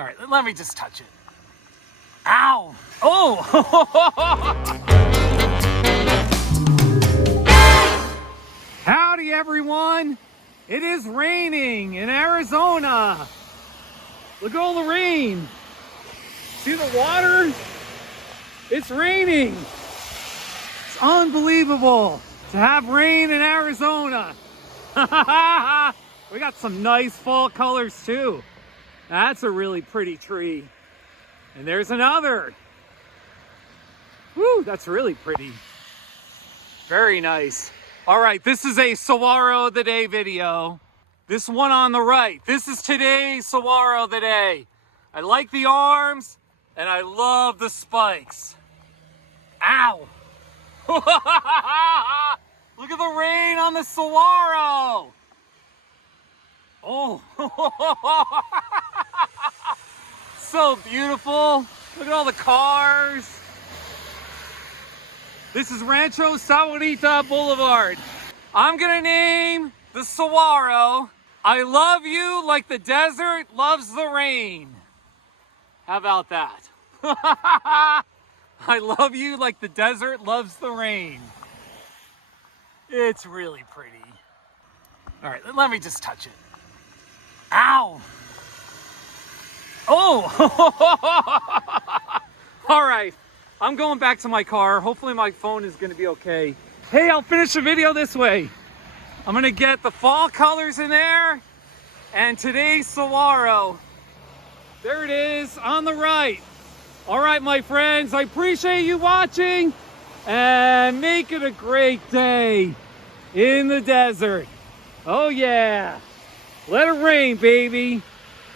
All right, let me just touch it. Ow! Oh! Howdy, everyone. It is raining in Arizona. Look at all the rain. See the water? It's raining. It's unbelievable to have rain in Arizona. We got some nice fall colors too. That's a really pretty tree. And there's another. Woo, that's really pretty. Very nice. All right, this is a Saguaro of the Day video. This one on the right, this is today's Saguaro of the Day. I like the arms and I love the spikes. Ow! Look at the rain on the Saguaro. Oh, so beautiful. Look at all the cars. This is Rancho, Sahuarita, Boulevard. I'm gonna name the Saguaro, I love you like the desert loves the rain. How about that? I love you like the desert loves the rain. It's really pretty. All right, let me just touch it. Ow! Oh! All right, I'm going back to my car. Hopefully my phone is gonna be okay. Hey, I'll finish the video this way. I'm gonna get the fall colors in there and today's Saguaro. There it is on the right. All right, my friends, I appreciate you watching and make it a great day in the desert. Oh yeah, let it rain, baby.